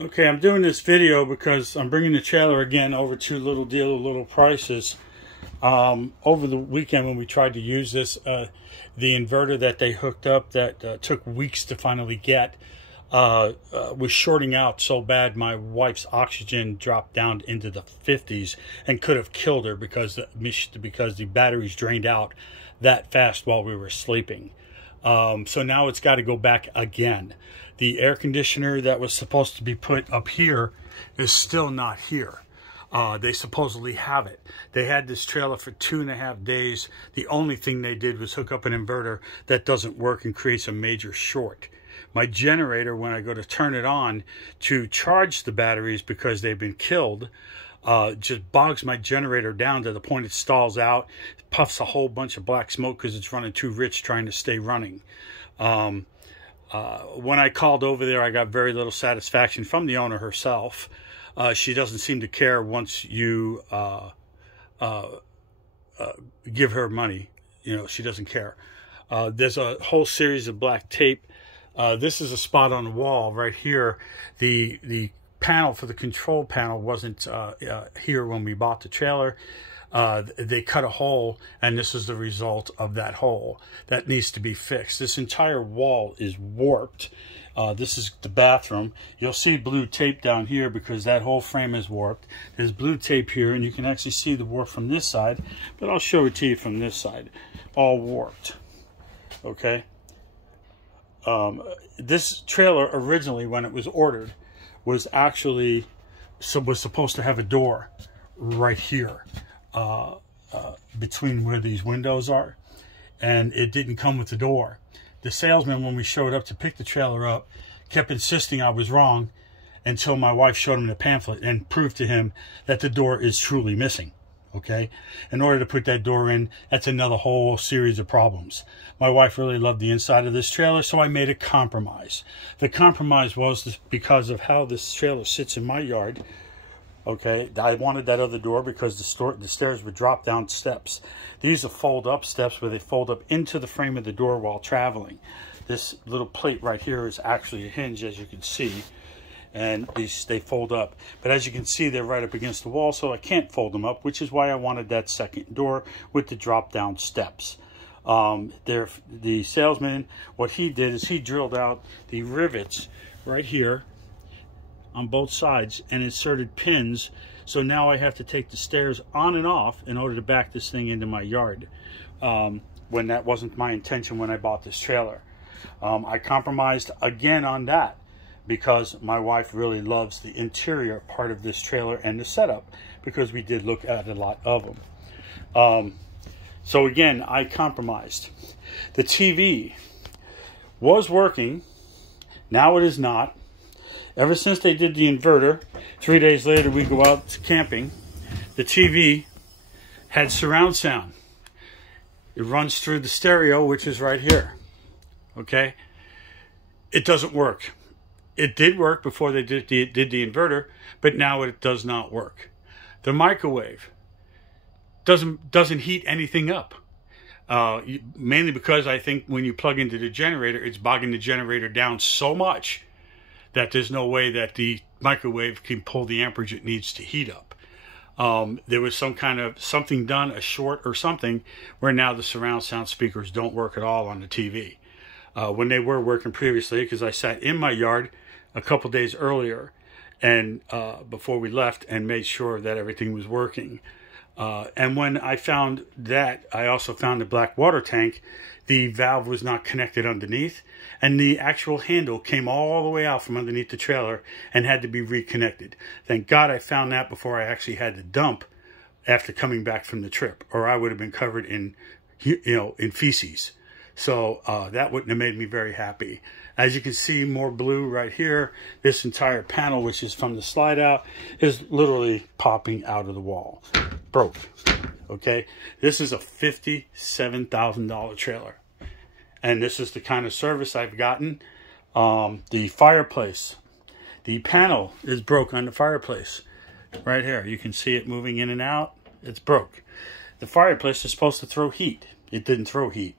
Okay, I'm doing this video because I'm bringing the trailer again over to Little Deal of Little Prices. Over the weekend when we tried to use this, the inverter that they hooked up that took weeks to finally get was shorting out so bad my wife's oxygen dropped down into the 50s and could have killed her because the batteries drained out that fast while we were sleeping. So now it's got to go back again. The air conditioner that was supposed to be put up here is still not here. They supposedly have it. They had this trailer for 2.5 days. The only thing they did was hook up an inverter that doesn't work and creates a major short. My generator, when I go to turn it on to charge the batteries because they've been killed, just bogs my generator down to the point it stalls out, puffs a whole bunch of black smoke because it's running too rich trying to stay running. When I called over there, I got very little satisfaction from the owner herself. She doesn't seem to care once you give her money. You know, she doesn't care. There's a whole series of black tape. This is a spot on the wall right here. The panel for the control panel wasn't here when we bought the trailer. They cut a hole, and this is the result of that hole. That needs to be fixed. This entire wall is warped. This is the bathroom. You'll see blue tape down here because that whole frame is warped. There's blue tape here, and you can actually see the warp from this side, but I'll show it to you from this side. All warped. Okay? This trailer originally, when it was ordered, was actually supposed to have a door right here. Between where these windows are, and it didn't come with the door. The salesman, when we showed up to pick the trailer up, kept insisting I was wrong until my wife showed him the pamphlet and proved to him that the door is truly missing. Okay, in order to put that door in, that's another whole series of problems. My wife really loved the inside of this trailer, so I made a compromise. The compromise was because of how this trailer sits in my yard. Okay, I wanted that other door because the stairs would drop down steps. These are fold-up steps where they fold up into the frame of the door while traveling. This little plate right here is actually a hinge, as you can see, and they fold up. But as you can see, they're right up against the wall, so I can't fold them up, which is why I wanted that second door with the drop-down steps. The salesman, what he did is he drilled out the rivets right here on both sides and inserted pins, so now I have to take the stairs on and off in order to back this thing into my yard, when that wasn't my intention when I bought this trailer. I compromised again on that because my wife really loves the interior part of this trailer and the setup, because we did look at a lot of them. So again, I compromised. The TV was working, now it is not. Ever since they did the inverter, 3 days later we go out camping, the TV had surround sound. It runs through the stereo, which is right here. Okay? It doesn't work. It did work before they did the inverter, but now it does not work. The microwave doesn't heat anything up. Mainly because I think when you plug into the generator, it's bogging the generator down so much that there's no way that the microwave can pull the amperage it needs to heat up. There was something done, a short or something, where now the surround sound speakers don't work at all on the TV. When they were working previously, because I sat in my yard a couple days earlier and before we left and made sure that everything was working. And when I found that, I also found the black water tank. The valve was not connected underneath, and the actual handle came all the way out from underneath the trailer and had to be reconnected. Thank God I found that before I actually had to dump after coming back from the trip, or I would have been covered in, in feces. So that wouldn't have made me very happy. As you can see, more blue right here. This entire panel, which is from the slide out, is literally popping out of the wall. Broke. Okay, this is a $57,000 trailer, and this is the kind of service I've gotten. The fireplace, the panel is broke on the fireplace right here. You can see it moving in and out. It's broke. The fireplace is supposed to throw heat. It didn't throw heat.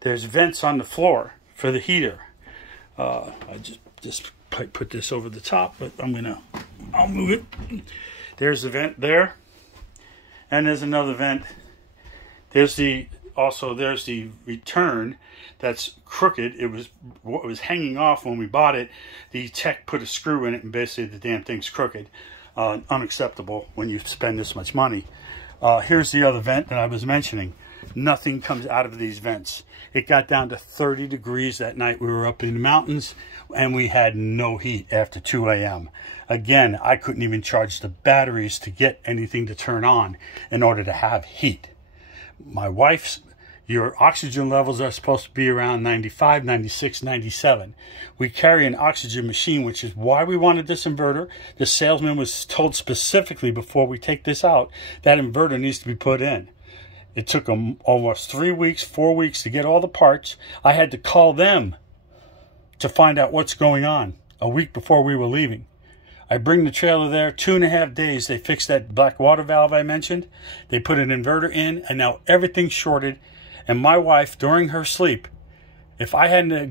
There's vents on the floor for the heater. just put this over the top, but I'll move it. There's the vent there, and there's another vent. There's the return that's crooked. It was hanging off when we bought it. The tech put a screw in it, and basically the damn thing's crooked. Unacceptable when you spend this much money. Here's the other vent that I was mentioning. Nothing comes out of these vents. It got down to 30 degrees that night. We were up in the mountains, and we had no heat after 2 a.m. Again, I couldn't even charge the batteries to get anything to turn on in order to have heat. My wife's, your oxygen levels are supposed to be around 95, 96, 97. We carry an oxygen machine, which is why we wanted this inverter. The salesman was told specifically before we take this out, that inverter needs to be put in. It took them almost 3 weeks, 4 weeks to get all the parts. I had to call them to find out what's going on a week before we were leaving. I bring the trailer there, 2.5 days. They fixed that black water valve I mentioned. They put an inverter in, and now everything's shorted. And my wife, during her sleep, if I hadn't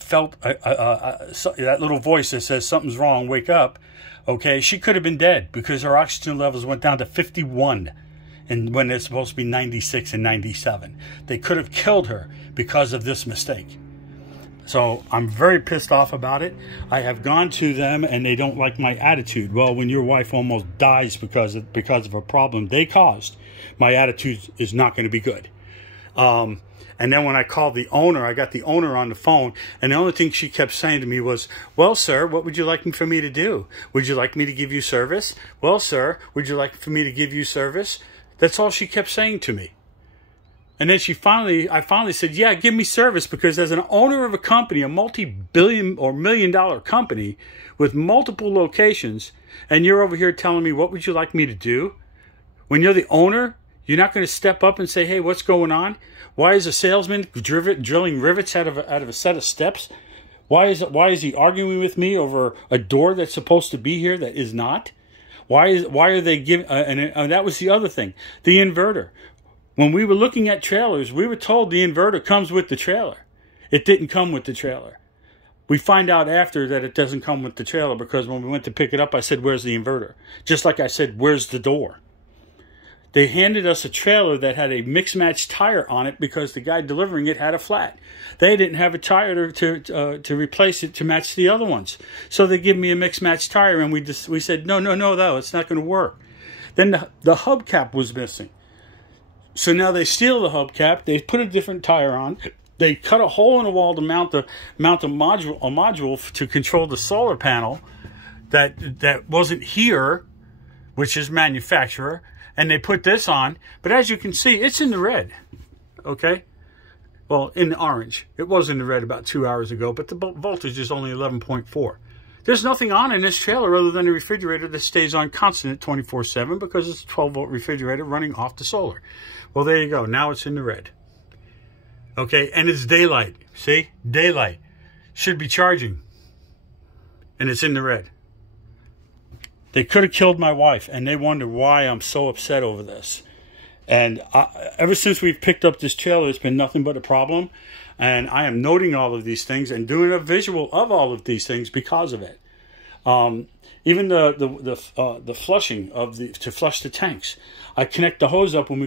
felt that little voice that says something's wrong, wake up, okay, she could have been dead because her oxygen levels went down to 51. And when it's supposed to be 96 and 97. They could have killed her because of this mistake. So I'm very pissed off about it. I have gone to them and they don't like my attitude. Well, when your wife almost dies because of a problem they caused, my attitude is not going to be good. And then when I called the owner, I got the owner on the phone, and the only thing she kept saying to me was, well, sir, what would you like for me to do? Would you like me to give you service? Well, sir, would you like for me to give you service? That's all she kept saying to me. And then I finally said, yeah, give me service, because as an owner of a company, a multi-billion or million-dollar company with multiple locations, and you're over here telling me, what would you like me to do? When you're the owner, you're not going to step up and say, hey, what's going on? Why is a salesman drilling rivets out of a set of steps? Why is he arguing with me over a door that's supposed to be here that is not? Why are they giving? And that was the other thing, the inverter. When we were looking at trailers, we were told the inverter comes with the trailer. It didn't come with the trailer. We find out after that it doesn't come with the trailer, because when we went to pick it up, I said, where's the inverter? Just like I said, where's the door? They handed us a trailer that had a mix-match tire on it because the guy delivering it had a flat. They didn't have a tire to replace it to match the other ones. So they give me a mix-match tire, and we said, no, it's not going to work. Then the hubcap was missing. So now they steal the hubcap. They put a different tire on. They cut a hole in the wall to mount a module to control the solar panel that wasn't here, which is manufacturer. And they put this on, but as you can see, it's in the red, okay? Well, in the orange. It was in the red about 2 hours ago, but the voltage is only 11.4. There's nothing on in this trailer other than a refrigerator that stays on constant at 24/7 because it's a 12-volt refrigerator running off the solar. Well, there you go. Now it's in the red. Okay, and it's daylight. See? Daylight. Should be charging. And it's in the red. They could have killed my wife, and they wonder why I'm so upset over this. And ever since we've picked up this trailer, it's been nothing but a problem. And I am noting all of these things and doing a visual of all of these things because of it. Even the flushing to flush the tanks. I connect the hose up when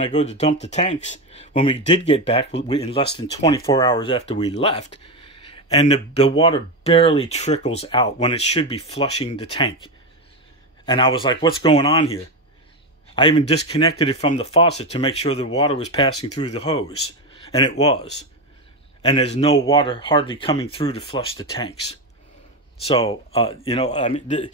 I go to dump the tanks. When we did get back, in less than 24 hours after we left, and the water barely trickles out when it should be flushing the tank. And I was like, what's going on here? I even disconnected it from the faucet to make sure the water was passing through the hose. And it was. And there's no water hardly coming through to flush the tanks. So, I mean,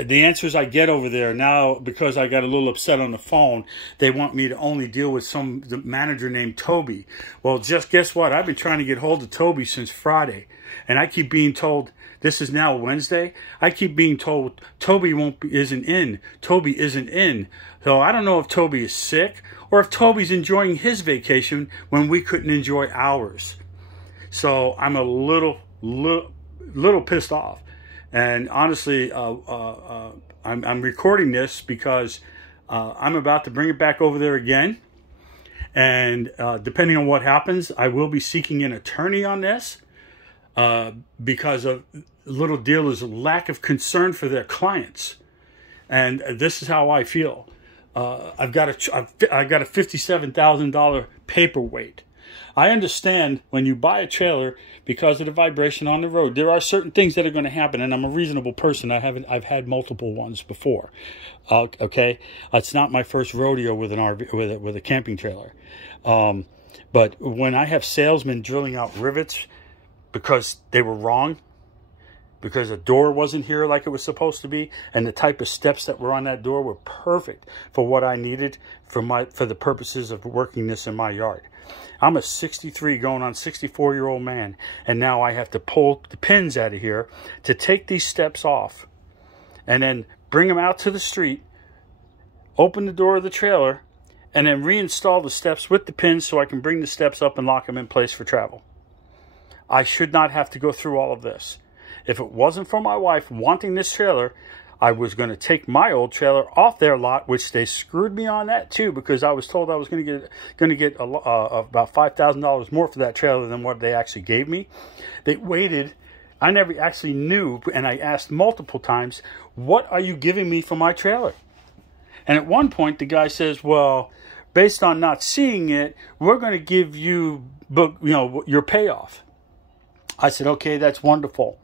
the answers I get over there now, because I got a little upset on the phone, they want me to only deal with the manager named Toby. Well, just guess what? I've been trying to get hold of Toby since Friday. And I keep being told, this is now Wednesday. I keep being told Toby isn't in. Toby isn't in. So I don't know if Toby is sick or if Toby's enjoying his vacation when we couldn't enjoy ours. So I'm a little pissed off. And honestly, I'm recording this because I'm about to bring it back over there again. And depending on what happens, I will be seeking an attorney on this. because of little dealers' lack of concern for their clients. And this is how I feel. I've got a $57,000 paperweight. I understand when you buy a trailer, because of the vibration on the road, there are certain things that are going to happen, and I'm a reasonable person. I've had multiple ones before. Okay, it's not my first rodeo with an RV with a camping trailer. But when I have salesmen drilling out rivets because they were wrong, because a door wasn't here like it was supposed to be, and the type of steps that were on that door were perfect for what I needed for the purposes of working this in my yard. I'm a 63 going on 64-year-old man, and now I have to pull the pins out of here to take these steps off and then bring them out to the street, open the door of the trailer, and then reinstall the steps with the pins so I can bring the steps up and lock them in place for travel. I should not have to go through all of this. If it wasn't for my wife wanting this trailer, I was going to take my old trailer off their lot, which they screwed me on that too, because I was told I was going to get about $5,000 more for that trailer than what they actually gave me. They waited. I never actually knew, and I asked multiple times, what are you giving me for my trailer? And at one point, the guy says, well, based on not seeing it, we're going to give you, your payoff. I said, okay, that's wonderful.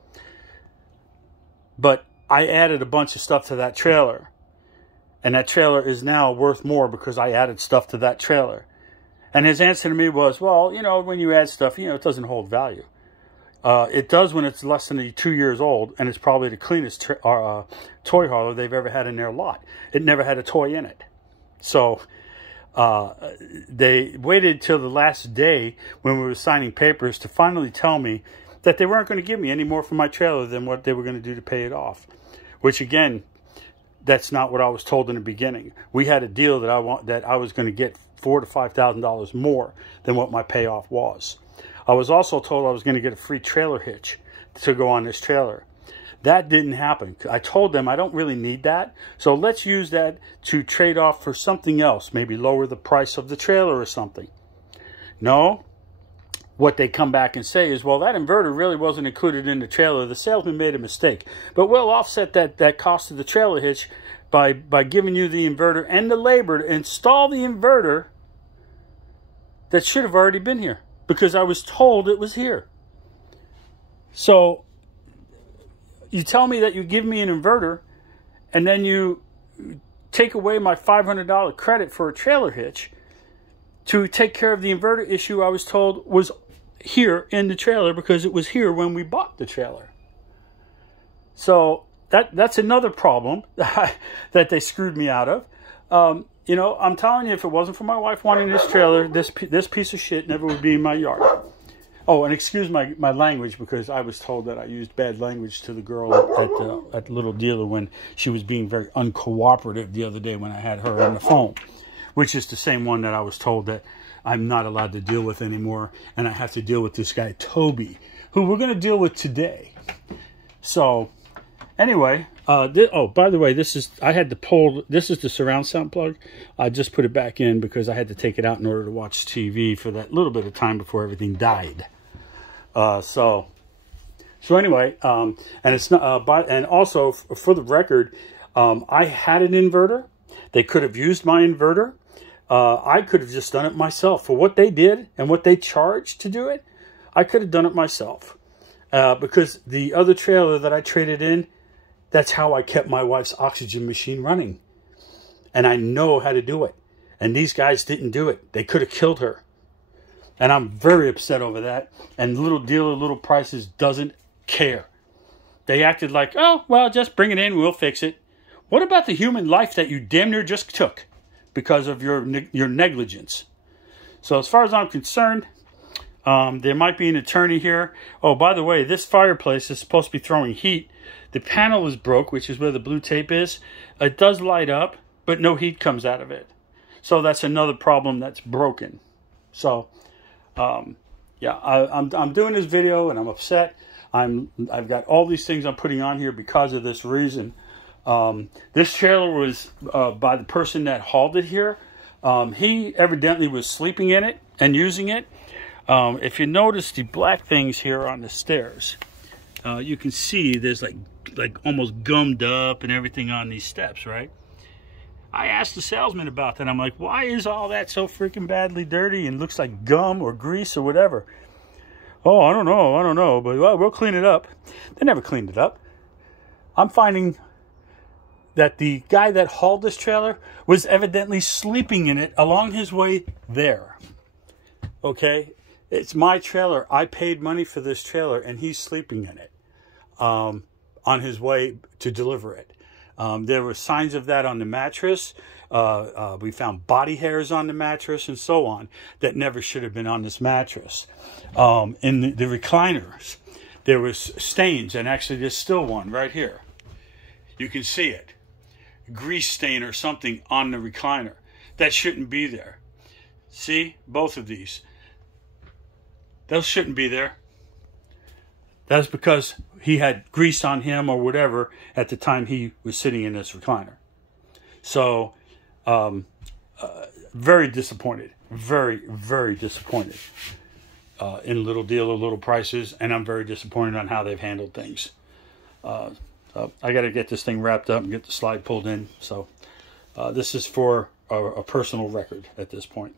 But I added a bunch of stuff to that trailer. And that trailer is now worth more because I added stuff to that trailer. And his answer to me was, well, when you add stuff, it doesn't hold value. It does when it's less than 2 years old, and it's probably the cleanest toy hauler they've ever had in their lot. It never had a toy in it. So they waited till the last day when we were signing papers to finally tell me that they weren't going to give me any more for my trailer than what they were going to do to pay it off. Which, again, that's not what I was told in the beginning. We had a deal that I was going to get $4,000 to $5,000 more than what my payoff was. I was also told I was going to get a free trailer hitch to go on this trailer. That didn't happen. I told them I don't really need that, so let's use that to trade off for something else, maybe lower the price of the trailer or something. No. What they come back and say is, well, that inverter really wasn't included in the trailer. The salesman made a mistake. But we'll offset that cost of the trailer hitch by giving you the inverter and the labor to install the inverter that should have already been here, because I was told it was here. So you tell me that you give me an inverter, and then you take away my $500 credit for a trailer hitch to take care of the inverter issue I was told was here in the trailer, because it was here when we bought the trailer. So that's another problem that they screwed me out of. I'm telling you, if it wasn't for my wife wanting this trailer, this piece of shit never would be in my yard. Oh, and excuse my language, because I was told that I used bad language to the girl at the little dealer when she was being very uncooperative the other day when I had her on the phone, which is the same one that I was told that I'm not allowed to deal with anymore, and I have to deal with this guy, Toby, who we're going to deal with today. So, anyway, by the way, this is the surround sound plug. I just put it back in because I had to take it out in order to watch TV for that little bit of time before everything died. So anyway, and it's not, and also for the record, I had an inverter. They could have used my inverter. I could have just done it myself. For what they did and what they charged to do it, I could have done it myself. Because the other trailer that I traded in, that's how I kept my wife's oxygen machine running. And I know how to do it. And these guys didn't do it. They could have killed her. And I'm very upset over that. And little dealer, little prices doesn't care. They acted like, oh, well, just bring it in, we'll fix it. What about the human life that you damn near just took because of your negligence? So as far as I'm concerned, there might be an attorney here. Oh, by the way, this fireplace is supposed to be throwing heat. The panel is broke, which is where the blue tape is. It does light up, but no heat comes out of it. So that's another problem that's broken. So, yeah, I'm doing this video and I'm upset. I've got all these things I'm putting on here because of this reason. This trailer was by the person that hauled it here. He evidently was sleeping in it and using it. If you notice the black things here on the stairs, you can see there's like almost gummed up and everything on these steps, right? I asked the salesman about that. I'm like, why is all that so freaking badly dirty and looks like gum or grease or whatever? Oh, I don't know, but well, we'll clean it up. They never cleaned it up. I'm finding that the guy that hauled this trailer was evidently sleeping in it along his way there. Okay? It's my trailer. I paid money for this trailer, and he's sleeping in it on his way to deliver it. There were signs of that on the mattress. We found body hairs on the mattress and so on that never should have been on this mattress. In the recliners, there was stains, and actually there's still one right here. You can see it. Grease stain or something on the recliner. That shouldn't be there. See? Both of these. Those shouldn't be there. That's because he had grease on him or whatever at the time he was sitting in this recliner. So, very disappointed. Very, very disappointed in Little Deal or Little Prices. And I'm very disappointed on how they've handled things. I got to get this thing wrapped up and get the slide pulled in. So, this is for a personal record at this point.